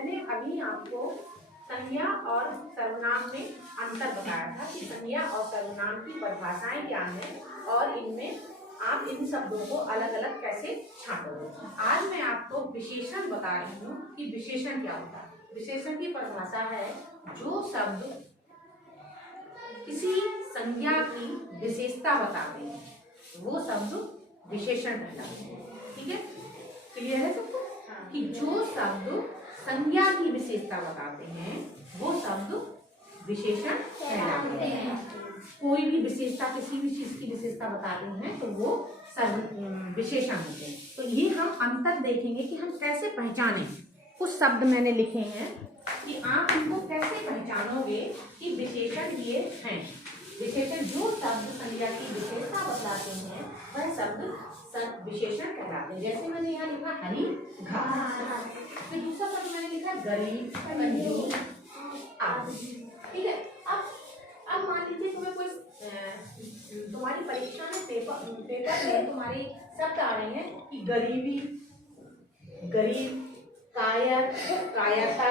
मैंने अभी आपको संज्ञा और सर्वनाम में अंतर बताया था कि संज्ञा और सर्वनाम की परिभाषाएं क्या हैं और इनमें आप इन शब्दों को अलग अलग कैसे छांटोगे। आज मैं आपको विशेषण बता रही हूँ कि विशेषण क्या होता है। विशेषण की परिभाषा है जो शब्द किसी संज्ञा की विशेषता बताते हैं वो शब्द विशेषण कहलाते हैं। ठीक है, क्लियर है सबको कि जो शब्द संज्ञा की विशेषता बताते हैं वो शब्द विशेषण कहलाते हैं। कोई भी विशेषता किसी भी चीज की विशेषता बताते हैं तो वो विशेषण होते हैं। तो ये हम अंतर देखेंगे कि हम कैसे पहचानें। कुछ शब्द मैंने लिखे हैं कि आप इनको कैसे पहचानोगे कि विशेषण ये हैं। विशेषण जो शब्द संज्ञा की विशेषता बतलाते हैं वह शब्द विशेषण कहलाते हैं। जैसे मैंने यहाँ लिखा हरी घास, फिर दूसरा शब्द मैंने लिखा गरीब, कंजूस आदि। ठीक है, अब मान लीजिए तुम्हें कोई तुम्हारी परीक्षा में पेपर में तुम्हारे शब्द आ रहे हैं कि गरीबी, गरीब, कायर, कायरता,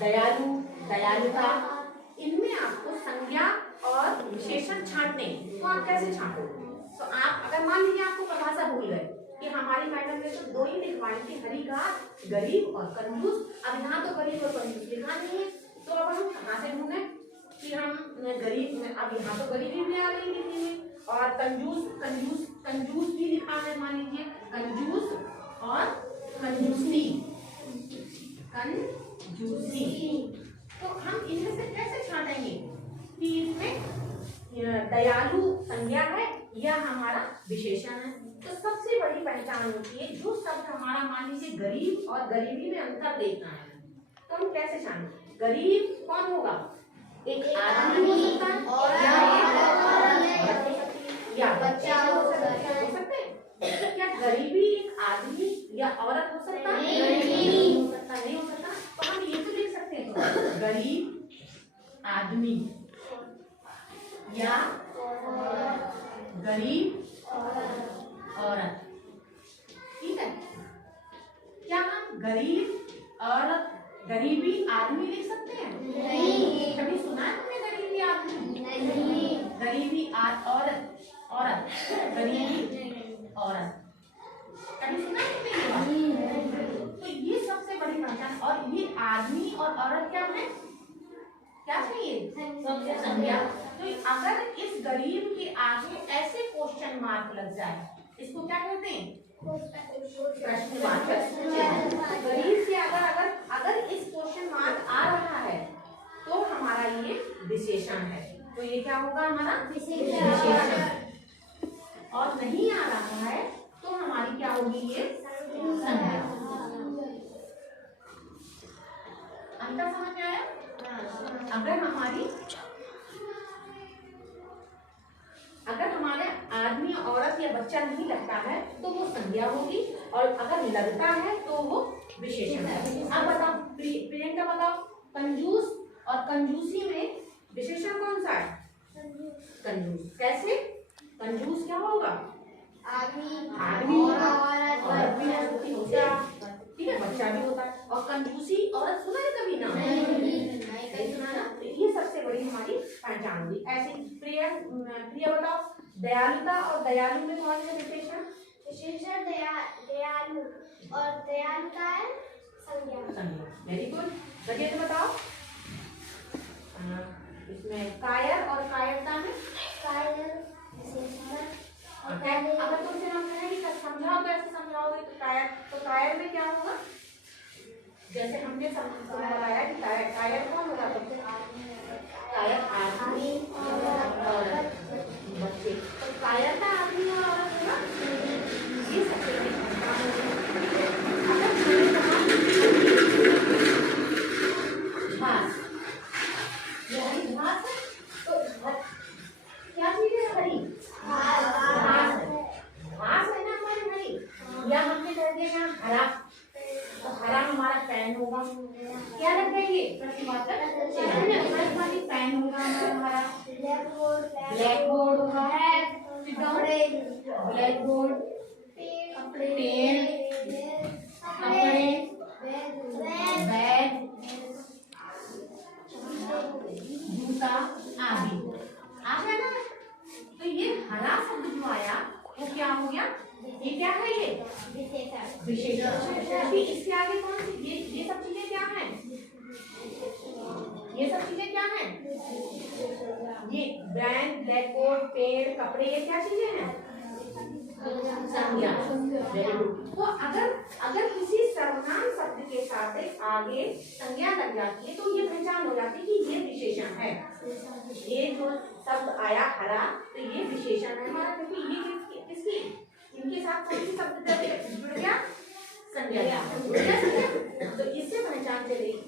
दयालु, दयालुता। इनमें आपको संज्ञा और विशेषण छांटने, तो आप कैसे छांटोगे? तो आप अगर मान लीजिए आपको परिभाषा भूल गए कि हमारी मैडम ने तो दो ही लिखवाई थी, हरी घास, गरीब और कंजूस। अब यहाँ तो गरीब और कंजूस लिखा नहीं है तो अब हम कहाँ से ढूंढे कि हम गरीब, अब यहाँ तो गरीबी भी आ रही लिखी हुई और कंजूस भी लिखा है। मान लीजिए कंजूस और कंजूसी, तो हम इनमें से कैसे छांटेंगे कि इसमें दयालु संज्ञा है या हमारा विशेषण है। तो सबसे बड़ी पहचान होती है जो शब्द हमारा, मान लीजिए गरीब और गरीबी में अंतर देखना है तो हम कैसे छांटेंगे। गरीब कौन होगा? एक आदमी हो सकता है या बच्चा हो सकता है। क्या गरीबी एक आदमी या औरत हो सकता है? नहीं हो सकता। तो हम ये तो लिख सकते हैं गरीब आदमी या गरीब औरत। ठीक है, क्या हम गरीब औरत, गरीबी आदमी लिख सकते हैं? नहीं। कभी सुना है तुमने गरीबी आदमी? नहीं। गरीबी औरत, गरीबी औरत कभी सुना है? नहीं। तो ये सबसे बड़ी पहचान। और ये आदमी और औरत क्या है, क्या चाहिए? संज्ञा। तो अगर इस गरीब के आगे ऐसे क्वेश्चन मार्क लग जाए इसको क्या कहते हैं? प्रश्नवाचक। गरीब से अगर इस क्वेश्चन मार्क आ रहा है तो हमारा ये विशेषण है। तो ये क्या होगा हमारा विशेषण। और नहीं आ रहा है तो हमारी क्या होगी? ये संज्ञा। अंतर समझ में आया? अगर हमारे आदमी, औरत या बच्चा नहीं लगता है तो वो संज्ञा होगी और अगर लगता है तो वो विशेषण है। अब बताओ प्रियंका, बताओ कंजूस और कंजूसी में विशेषण कौन सा है? कंजूस। कैसे? कंजूस क्या होगा? आदमी औरत भी होता है। ठीक है, बच्चा भी होता है। और कंजूसी औरत सुना है कभी? ना, नहीं सुना ना। ये सबसे बड़ी हमारी पहचान होगी। ऐसे प्रिय बताओ दयालुता और दयालु में कौन सा विशेषण? दयालु और दयालुता है संज्ञा। Very good. गजेंद्र बताओ इसमें कायर और कायरता में? कायर विशेषण। अगर तुमसे हम कहें कि समझाओ तो ऐसे समझाओगे तो कायर में क्या होगा? जैसे हमने बताया कि कायर कौन होगा? कायर आदमी और बच्चे। तो कायरता आदमी और औरत होगा। ये सबसे बड़ी पहचान होगी। घास, ये हरी घास है तो क्या चीज है? हरी घास है ना हमारी हरी। या हमने कह दिया हरा तो हरा हमारा पेन होगा। क्या लग गया ये प्रतिवाचक? हमारी पेन होगा हमारा। ब्लैक बोर्ड होगा। ब्लैक बोर्ड, पेड़, कपड़े, बैग, अभी इसके आगे कौन सी ये सब चीजें क्या हैं? ये सब चीजें क्या हैं? ये ब्रांड, ब्लैक बोर्ड, पेड़, कपड़े, ये क्या चीजें हैं? संज्ञा। Very good. तो अगर किसी सर्वनाम शब्द के साथ आगे संज्ञा लग जाती है तो ये पहचान हो जाती है कि ये विशेषण है। ये जो शब्द आया हरा, तो ये विशेषण है हमारा, क्योंकि ये किसकी, इनके साथ कौन सी शब्द जुड़ गया? संज्ञा। तो इससे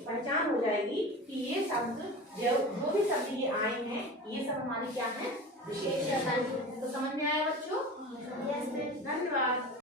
पहचान हो जाएगी कि ये शब्द जो भी शब्द ये आए हैं, ये सब हमारी क्या है? विशेषण। तो समझ में आया बच्चों? धन्यवाद।